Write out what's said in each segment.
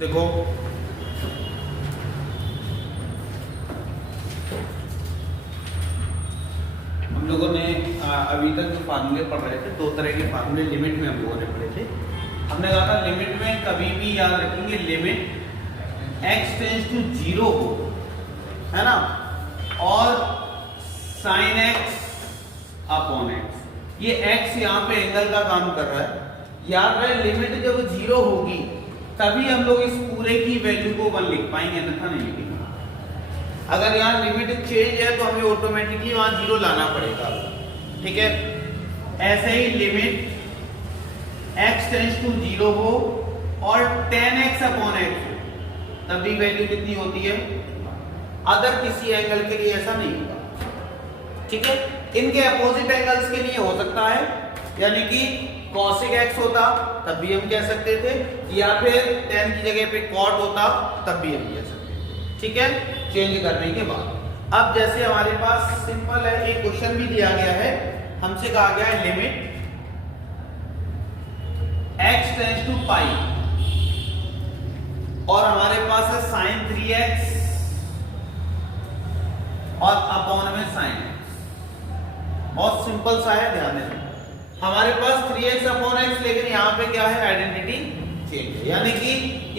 देखो हम लोगों ने अभी तक जो फार्मूले पढ़ रहे थे, दो तरह के फार्मूले लिमिट में हम लोगों ने पढ़े थे। हमने कहा था लिमिट में कभी भी याद रखेंगे लिमिट x टेंड्स टू 0 हो, है ना, और sin x अपॉन x, ये x यहाँ पे एंगल का काम कर रहा है। याद रहे लिमिट जब 0 होगी तभी हम लोग इस पूरे की वैल्यू को 1 लिख पाएंगे, अन्यथा नहीं लिखेंगे। अगर यहाँ लिमिट चेंज है तो हमें ऑटोमेटिकली वहां 0 लाना पड़ेगा, ठीक है। ऐसे ही लिमिट x टेंड्स टू 0 हो और tan x अपॉन x हो, तभी वैल्यू कितनी होती है, अदर किसी एंगल के लिए ऐसा नहीं होगा, ठीक है। इनके अपोजिट एंगल्स के लिए हो सकता है, यानी कि cosec x होता तब भी हम कह सकते थे, या फिर tan की जगह पे cot होता तब भी हम कह सकते थे, ठीक है, चेंज करने के बाद। अब जैसे हमारे पास सिंपल है, एक क्वेश्चन भी दिया गया है, हमसे कहा गया है लिमिट x टेंड्स टू पाई और हमारे पास है sin 3x और अपॉन में sin x। बहुत सिंपल सा है, ध्यान देना। हमारे पास 3x अपॉन x, लेकिन यहाँ पे क्या है, आइडेंटिटी चेंज है, यानी कि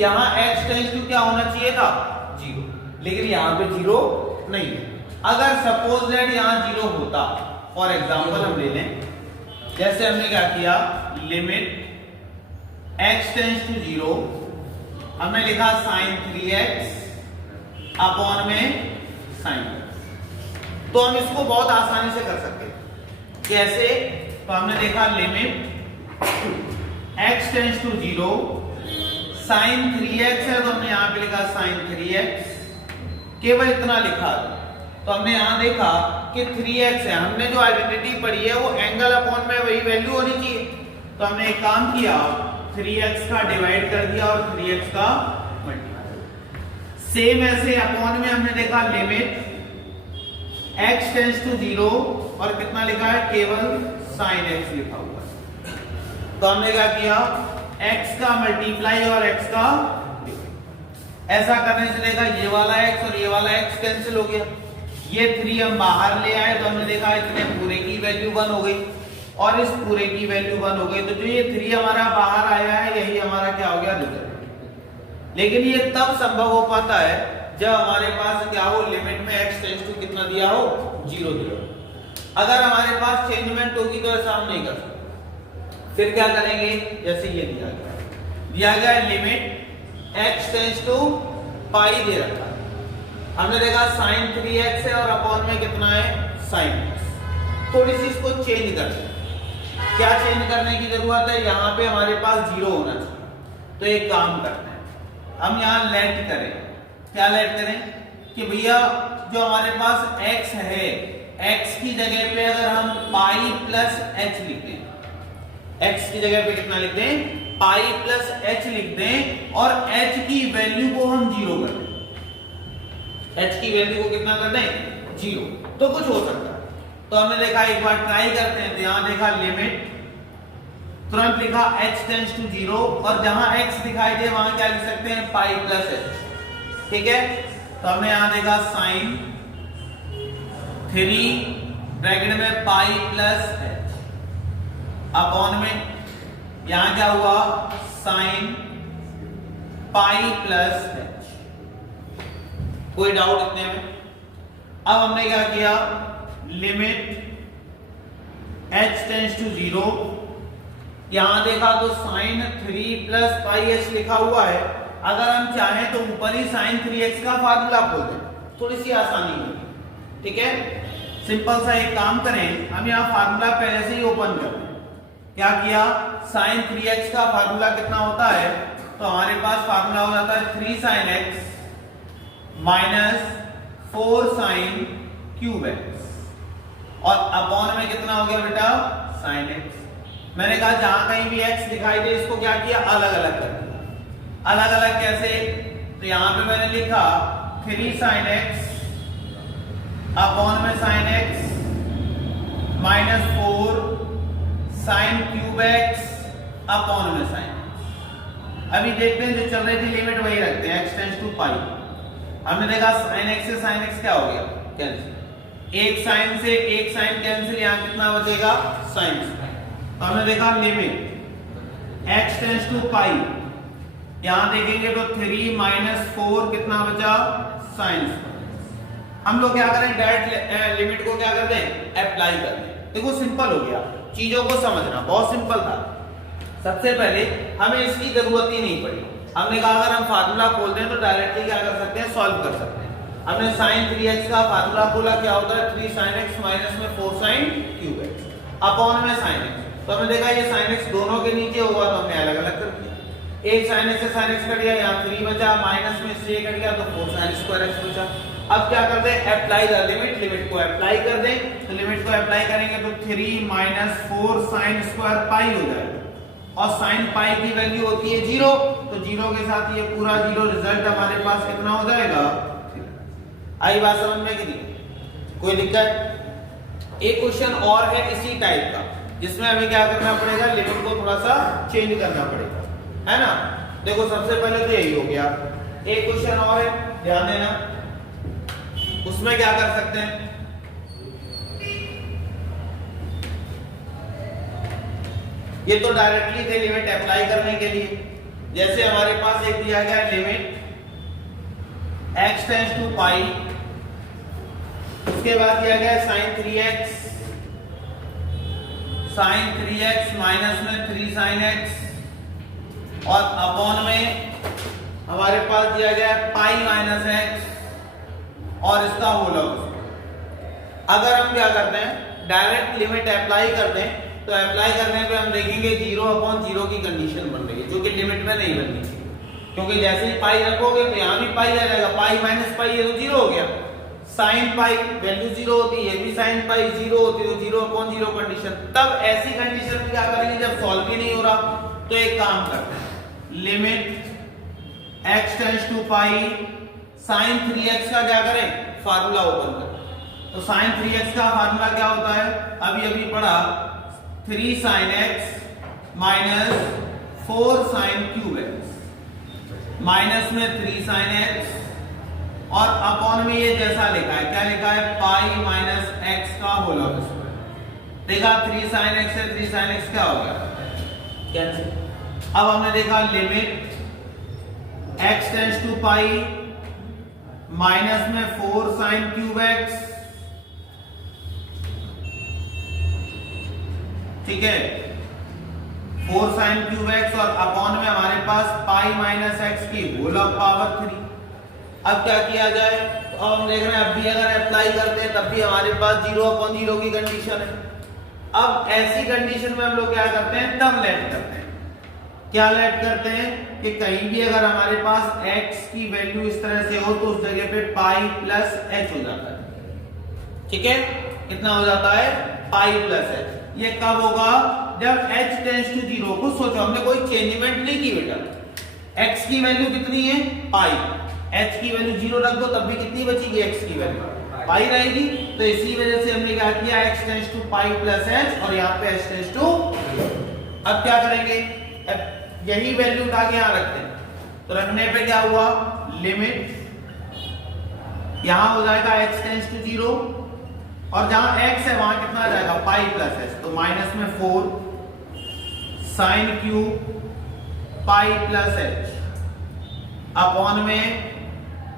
यहाँ x टेंड्स टू क्या होना चाहिए था, 0, लेकिन यहाँ पे 0 नहीं है। अगर सपोज दैट यहाँ 0 होता, फॉर एग्जांपल हम ले लें, जैसे हमने क्या किया, लिमिट x टेंड्स टू 0, हमने लिखा sin 3x अपॉन में sin x। तो हम इसको बहुत आसानी से कर सकते हैं। कैसे? तो हमने देखा limit x tends to 0, sin 3x है तो हमने यहां पे लिखा sin 3x, केवल इतना लिखा। तो हमने यहां देखा कि 3x है, हमने जो आइडेंटिटी पढ़ी है वो एंगल अपॉन में वही वैल्यू होनी चाहिए। तो हमने एक काम किया, 3x का डिवाइड कर दिया और 3x का मल्टीप्लाई। सेम ऐसे अपॉन में हमने देखा लिमिट x टेंड्स टू 0 और कितना लिखा है, केवल sin x लिखा हुआ है। तो हमने क्या किया, x का मल्टीप्लाई और x का डिवाइड। ऐसा करने से देखा ये वाला x और ये वाला x कैंसिल हो गया, ये 3 हम बाहर ले आए तो हमने देखा इतने पूरे की वैल्यू 1 हो गई और इस पूरे की वैल्यू 1 हो गई। तो जो ये 3 हमारा बाहर आया है यही हमारा क्या हो गया, रिजल्ट। लेकिन ये तब संभव हो पाता है जब हमारे पास क्या हो, लिमिट में x टेंड्स टू कितना दिया हो, 0 दिया हो। अगर हमारे पास चेंजमेंट होगी तो ऐसा हम नहीं कर सकते। फिर क्या करेंगे, जैसे ये दिया गया लिमिट x टेंड्स टू पाई दे रखा है, हमने देखा sin 3x है और अपॉन में कितना है, sin x। थोड़ी सी इसको चेंज कर दें। क्या चेंज करने की जरूरत है, यहाँ पे हमारे पास 0 होना चाहिए। तो एक काम करते हैं, हम यहाँ लेट करें। क्या लेट करें कि भैया जो हमारे पास x है, x की जगह पे अगर हम पाई प्लस h लिख दें, x की जगह पे कितना लिख दें, पाई प्लस h लिख दें और h की वैल्यू को हम 0 कर दें। h की वैल्यू को कितना कर दें, 0, तो कुछ हो सकता है। तो हमने देखा एक बार ट्राई करते हैं, तो यहां देखा लिमिट, तुरंत लिखा h टेंड्स टू 0 और जहां x दिखाई दे वहां क्या लिख सकते हैं, पाई प्लस h, ठीक है। तो हमने यहां देखा sin 3 ब्रैकेट में पाई प्लस h अपॉन में यहां क्या हुआ, sin पाई प्लस h। कोई डाउट इतने में? अब हमने क्या किया, लिमिट h टेंड्स टू 0, यहां देखा तो sin 3 प्लस पाई h लिखा हुआ है। अगर हम चाहें तो ऊपर ही sin 3x का फार्मूला खोल दें, थोड़ी सी आसानी होगी, ठीक है। सिंपल सा एक काम करें, हम यहाँ फार्मूला पहले से ही ओपन कर दें। क्या किया, sin 3x का फार्मूला कितना होता है, तो हमारे पास फार्मूला हो जाता है 3 sin x minus 4 sin cube x और अपॉन में कितना हो गया बेटा, sin x। मैंने कहा जहां कहीं भी x दिखाई दे इसको क्या किया, अलग अलग कर दिया। अलग अलग कैसे, तो यहां पे मैंने लिखा 3 sin x अपॉन में sin x minus 4 sin cube x upon में sin x। अभी देखते हैं जो चल रही थी लिमिट वही x टेंड्स टू पाई, हमने देखा sin x से sin x क्या हो गया, कैंसिल, एक साइन से एक साइन कैंसिल, यहाँ कितना बचेगा sin। तो हमने देखा लिमिट x टेंड्स टू पाई, यहाँ देखेंगे तो 3 - 4 कितना बचा sin। हम लोग क्या करें, डायरेक्ट लिमिट को क्या कर दें, अप्लाई कर दें। देखो सिंपल हो गया, चीजों को समझना बहुत सिंपल था। सबसे पहले हमें इसकी जरूरत ही नहीं पड़ी, हमने कहा अगर हम फार्मूला खोल दें तो डायरेक्टली क्या कर सकते हैं, सॉल्व कर सकते हैं। हमने sin 3x का फार्मूला खोला, क्या होता है 3 sin x माइनस में 4 sin क्यूब x अपॉन में sin x। तो हमने देखा ये sin x दोनों के नीचे होगा तो हमने अलग अलग कर दिया, एक sin x से sin x कट गया, यहाँ 3 बचा, माइनस में से कट गया तो 4 sin स्क्वायर x बचा। अब क्या कर दें, अप्लाई द लिमिट, लिमिट को अप्लाई कर दें। तो लिमिट को अप्लाई करेंगे तो 3 - 4 sin स्क्वायर पाई हो जाएगा, और sin पाई की वैल्यू होती है 0, तो 0 के साथ ये पूरा 0, रिजल्ट हमारे पास कितना हो जाएगा। आई बात समझ में कि नहीं, कोई दिक्कत। एक क्वेश्चन और है इसी टाइप का, जिसमें हमें क्या करना पड़ेगा, लिमिट को थोड़ा सा चेंज करना पड़ेगा, है ना। देखो सबसे पहले तो यही हो गया, एक क्वेश्चन और है, ध्यान देना। उसमें क्या कर सकते हैं, ये तो डायरेक्टली थे लिमिट अप्लाई करने के लिए। जैसे हमारे पास एक दिया गया लिमिट x टेंड्स टू पाई, उसके बाद दिया गया sin 3x माइनस में 3 sin x, और अपॉन में हमारे पास दिया गया पाई माइनस x और इसका होल ऑफ। अगर हम क्या करते हैं, डायरेक्ट लिमिट अप्लाई करते हैं, तो अप्लाई करने पे हम देखेंगे 0/0 की कंडीशन बन रही है, जो कि लिमिट में नहीं बननी थी, क्योंकि जैसे ही पाई रखोगे तो यहाँ भी पाई आ जाएगा, पाई माइनस पाई ये तो 0 हो गया, साइन पाई वैल्यू 0 होती है, भी साइन पाई 0 होती है, तो 0/0 कंडीशन। तब ऐसी कंडीशन में क्या करेंगे, जब सॉल्व ही नहीं हो रहा, तो एक काम करते हैं, limit x tends to pi sin 3x का क्या करें, फार्मूला ओपन करें। तो sin 3x का फार्मूला क्या होता है, अभी पढ़ा, 3 sin x minus 4 sin cube x, minus में 3 sin x, और अपॉन में ये जैसा लिखा है, क्या लिखा है, पाई माइनस x का होल ऑफ स्क्वायर। देखा 3 sin x से 3 sin x क्या हो गया, कैंसिल। अब हमने देखा limit x tends to pi minus में 4 sin क्यूब x, ठीक है, 4 sin क्यूब x, और अपॉन में हमारे पास पाई माइनस x की होल ऑफ पावर 3। अब क्या किया जाए, तो अब हम देख रहे हैं, अब भी अगर अप्लाई करते हैं तब भी हमारे पास 0/0 की कंडीशन है। अब ऐसी कंडीशन में हम लोग क्या करते हैं, तब लेट करते हैं, क्या लेट करते हैं कि कहीं भी अगर हमारे पास x की वैल्यू इस तरह से हो तो उस जगह पे पाई प्लस h हो जाता है, ठीक है, कितना हो जाता है, पाई प्लस h। ये कब होगा, जब h टेंड्स टू 0। कुछ सोचो, हमने कोई चेंजमेंट नहीं की बेटा, x की वैल्यू कितनी है, पाई, h की वैल्यू 0 रख दो तब भी कितनी बचेगी, x की वैल्यू पाई रहेगी। तो इसी वजह से हमने क्या किया, x tends to pi plus h, और यहाँ पे h टेंड्स टू। अब क्या करेंगे, यही वैल्यू उठा के यहां रखते हैं, तो रखने पे क्या हुआ, लिमिट यहां हो जाएगा x टेंड्स टू 0, और जहां x है वहां कितना आ जाएगा, पाई प्लस h, तो माइनस में 4 sin क्यूब पाई प्लस h, अपॉन में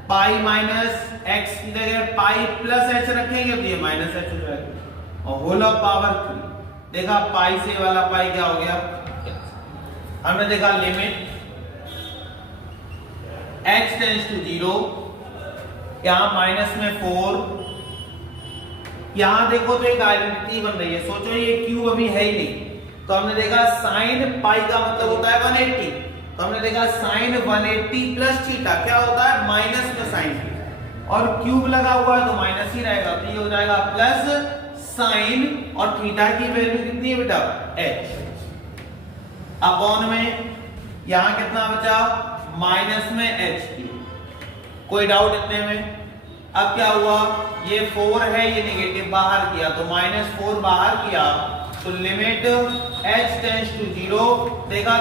पाई माइनस x की जगह पाई प्लस h रखेंगे तो ये माइनस h हो जाएगा, और होल ऑफ पावर 3। देखा पाई से वाला पाई क्या हो गया, हमने देखा लिमिट x टेंड्स टू 0, यहां माइनस में 4, यहां देखो तो एक आइडेंटिटी बन रही है। सोचो ये क्यूब अभी है ही नहीं, तो हमने देखा साइन पाई का मतलब होता है 180, तो हमने देखा साइन 180 प्लस थीटा क्या होता है, माइनस में साइन, और क्यूब लगा हुआ है तो माइनस ही रहेगा, तो ये हो जाएगा प्लस साइन, और थीटा की वैल्यू कितनी है बेटा, h, अपॉन में यहां कितना बचा, माइनस में h की। कोई डाउट इतने में। अब क्या हुआ, ये 4 है, ये नेगेटिव बाहर किया तो -4 बाहर किया, तो लिमिट h टेंड्स टू 0। देखा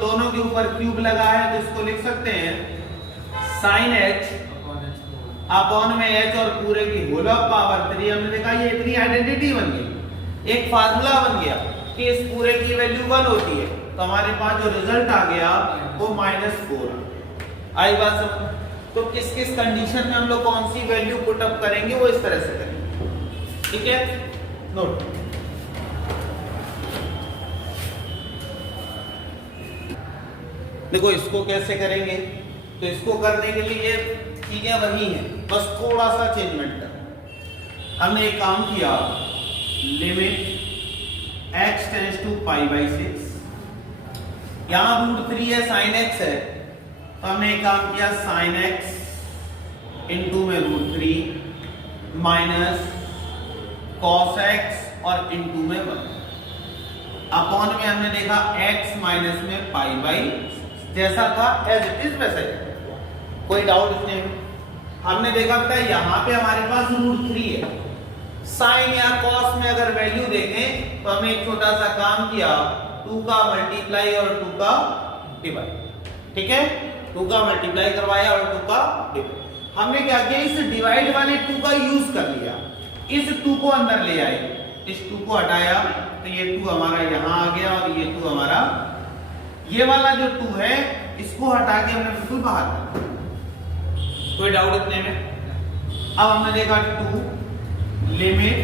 दोनों के ऊपर क्यूब लगा है तो इसको लिख सकते हैं साइन एच अपॉन में एच और पूरे की होल ऑफ पावर 3। हमने देखा ये इतनी आइडेंटिटी बन गई, एक फार्मूला बन गया कि इस पूरे की वैल्यू 1 होती है, तो हमारे पास जो रिजल्ट आ गया वो -4 आई बात समझ। तो किस किस कंडीशन में हम लोग कौन सी वैल्यू पुट अप करेंगे वो इस तरह से करेंगे, ठीक है। नोट, देखो इसको कैसे करेंगे, तो इसको करने के लिए चीजें वही हैं, बस थोड़ा सा चेंजमेंट कर। हमने एक काम किया, लिमिट x टेंड्स टू π/6, यहां √3 है, sin x है, तो हमने एक काम किया sin x इंटू में √3 माइनस cos x और इंटू में 1 अपॉन में हमने देखा x माइनस में π/6, जैसा था एज इट इज वैसा ही, कोई डाउट इसमें। हमने देखा बेटा यहाँ पे हमारे पास √3 है, साइन या कॉस में अगर वैल्यू देखें तो हमने एक छोटा सा काम किया, 2 का मल्टीप्लाई और 2 का डिवाइड, ठीक है, 2 का मल्टीप्लाई करवाया और 2 का डिवाइड। हमने क्या किया, इस डिवाइड वाले 2 का यूज कर लिया, इस 2 को अंदर ले आए, इस 2 को हटाया तो ये 2 हमारा यहाँ आ गया और ये 2 हमारा, ये वाला जो 2 है इसको हटा के हमने बिल्कुल बाहर कर दिया। कोई डाउट इतने में? अब हमने देखा 2 लिमिट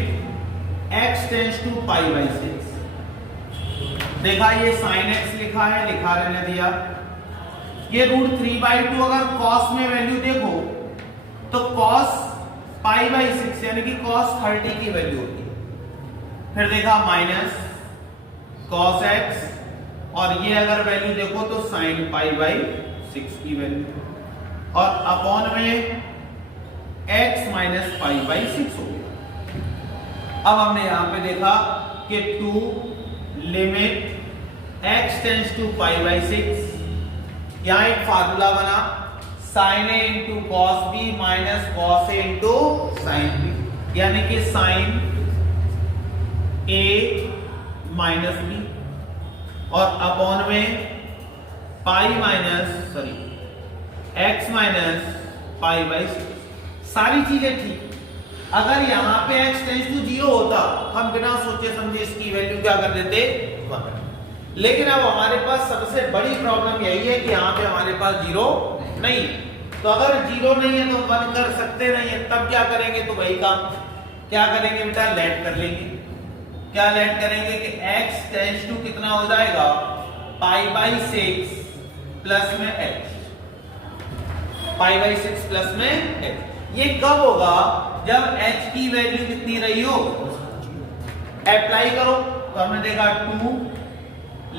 x टेंड्स टू π/6, देखा ये sin x लिखा है, लिखा रहने दिया। ये √3/2 अगर cos में वैल्यू देखो तो cos π/6 यानी कि cos 30 की वैल्यू होती है। फिर देखा माइनस cos x और ये अगर वैल्यू देखो तो sin π/6 की वैल्यू और अपॉन में x माइनस π/6 हो गया। अब हमने यहां पे देखा कि 2 लिमिट x टेंड्स टू π/6, यहां एक फार्मूला बना sin a into cos b minus cos a into sine b, यानी कि sin a माइनस b और अपॉन में x माइनस π/6, सारी चीजें ठीक। अगर यहाँ पे x टेंड्स टू 0 होता, हम बिना सोचे समझे इसकी वैल्यू क्या कर देते, 1। लेकिन अब हमारे पास सबसे बड़ी प्रॉब्लम यही है कि यहाँ पे हमारे पास 0 नहीं, तो अगर 0 नहीं है तो 1 कर सकते नहीं है, तब क्या करेंगे, तो वही काम क्या करेंगे बेटा, लेट कर लेंगे। क्या लेट करेंगे कि x टेंड्स टू कितना हो जाएगा, π/6 प्लस में h, π/6 प्लस में h। ये कब होगा, जब h की वैल्यू कितनी रही हो, अप्लाई करो। तो हमने देखा 2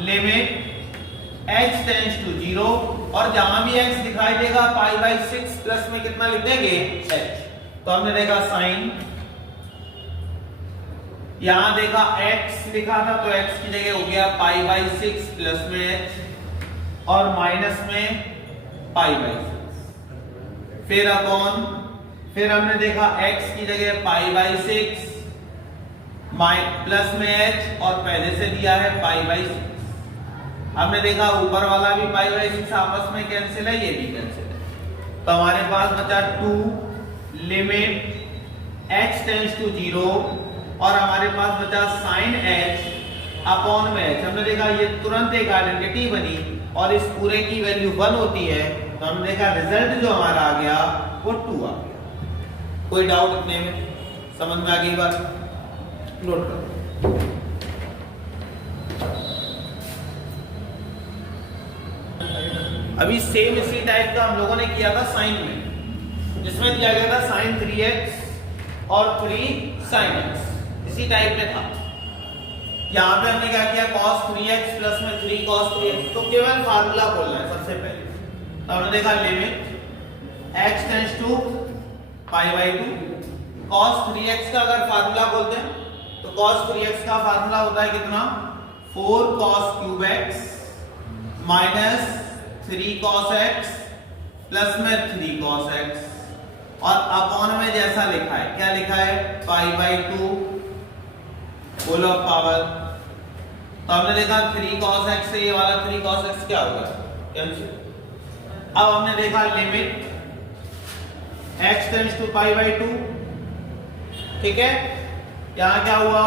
लिमिट h टेंड्स टू 0 और जहां भी x दिखाई देगा π/6 प्लस में कितना लिख देंगे, h। तो हमने देखा साइन, यहां देखा x लिखा था तो x की जगह हो गया π/6 प्लस में h और माइनस में π/6, फिर अपॉन, फिर हमने देखा x की जगह π/6 प्लस में h और पहले से दिया है π/6। हमने देखा ऊपर वाला भी π/6 आपस में कैंसिल है, ये भी कैंसिल है। तो हमारे पास बचा 2 लिमिट x टेंड्स टू 0 और हमारे पास बचा sin h अपॉन में h। हमने देखा ये तुरंत एक आइडेंटिटी बनी और इस पूरे की वैल्यू 1 होती है, तो हमने देखा रिजल्ट जो हमारा आ गया वो 2 आ गया। कोई डाउट इतने में, समझ में आ गई बात, नोट करो। अभी सेम इसी टाइप का हम लोगों ने किया था साइन में, जिसमें दिया गया था sin 3x और 3 sin x, इसी टाइप में था। यहाँ पे हमने क्या किया, cos 3x प्लस में 3 cos 3x, तो केवल फार्मूला बोलना है सबसे पहले। तो हमने देखा limit x tends to π/2, cos 3x का अगर फार्मूला बोलते हैं तो cos 3x का फार्मूला होता है कितना, 4 cos³ x minus 3 cos x plus में 3 cos x और अपॉन में जैसा लिखा है, क्या लिखा है, π/2 होल ऑफ पावर। तो हमने देखा 3 cos x से ये वाला 3 cos x क्या होगा, कैंसिल। अब हमने देखा limit x tends to pi by 2, ठीक है। यहां क्या हुआ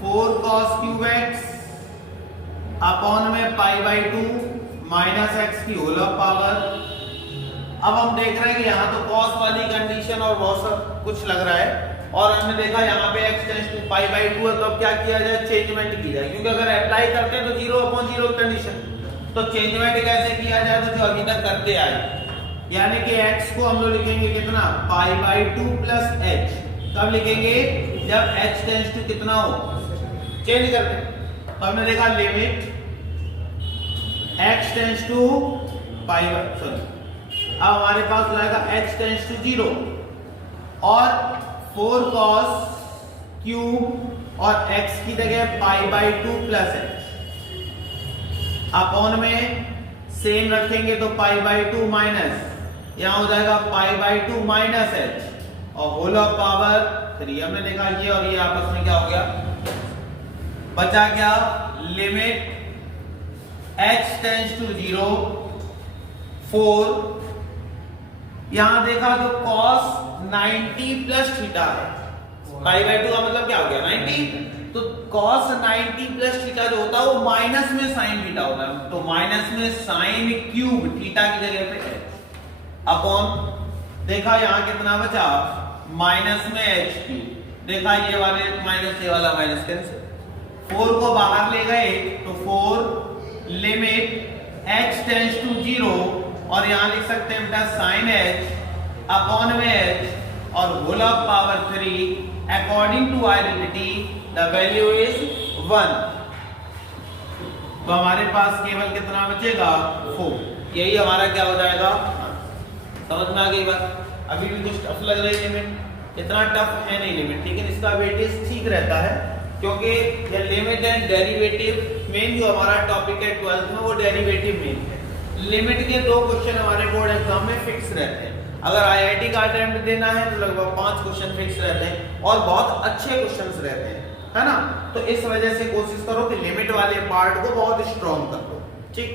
4 cos क्यूब x अपॉन में पाई बाई 2 माइनस x की होल पावर। अब हम देख रहे हैं कि यहाँ तो cos वाली कंडीशन और बहुत सब कुछ लग रहा है, और हमने देखा यहाँ पे x tends to pi by 2 है, तो अब क्या किया जाए, चेंजमेंट की जाए, क्योंकि अगर अप्लाई करते हैं तो 0 अपॉन 0 कंडीशन, तो चेंजमेंट कैसे किया जाए, तो जो अभी तक करते आए, यानी कि x को हम लोग लिखेंगे कितना, पाई बाई 2 प्लस h। कब लिखेंगे, जब h टेंड्स टू कितना हो, चेंज करते। तो हमने देखा limit x tends to pi by, sorry, अब हमारे पास हो जाएगा h टेंड्स टू 0 और 4 cos क्यूब और x की जगह पाई बाई 2 प्लस h अपॉन में सेम रखेंगे तो पाई बाई 2 माइनस, यहां हो जाएगा पाई बाई 2 माइनस h और होल ऑफ पावर 3। हमने देखा ये और ये आपस में क्या हो गया, बचा क्या, लिमिट h टेंड्स टू 0 4, यहां देखा तो cos 90 प्लस थीटा है, पाई बाई 2 का मतलब क्या हो गया 90, तो cos 90 प्लस थीटा जो होता है वो माइनस में sin थीटा होता है, तो माइनस में sin क्यूब थीटा की जगह पे h अपॉन, देखा यहां कितना बचा, माइनस में h क्यूब, देखा ये वाले माइनस ये वाला माइनस कैंसिल, 4 को बाहर ले गए तो 4 लिमिट h टेंड्स टू 0 और यहां लिख सकते हैं बेटा sin h अपॉन में h और whole of power 3 according to identity the value is 1। तो हमारे पास केवल कितना बचेगा 4, यही हमारा क्या हो जाएगा, समझ में आ गई बात। अभी भी कुछ टफ लग रही है लिमिट, इतना टफ है नहीं लिमिट, लेकिन इसका वेटेज ठीक रहता है, क्योंकि ये लिमिट एंड डेरिवेटिव मेन जो हमारा टॉपिक है 12th में वो डेरिवेटिव मेन है। लिमिट के 2 क्वेश्चन हमारे बोर्ड एग्जाम में फिक्स रहते हैं, अगर आईआईटी का अटेम्प्ट देना है तो लगभग 5 क्वेश्चन फिक्स रहते हैं और बहुत अच्छे क्वेश्चंस रहते हैं, है ना। तो इस वजह से कोशिश करो कि लिमिट वाले पार्ट को बहुत स्ट्रॉन्ग कर लो, ठीक।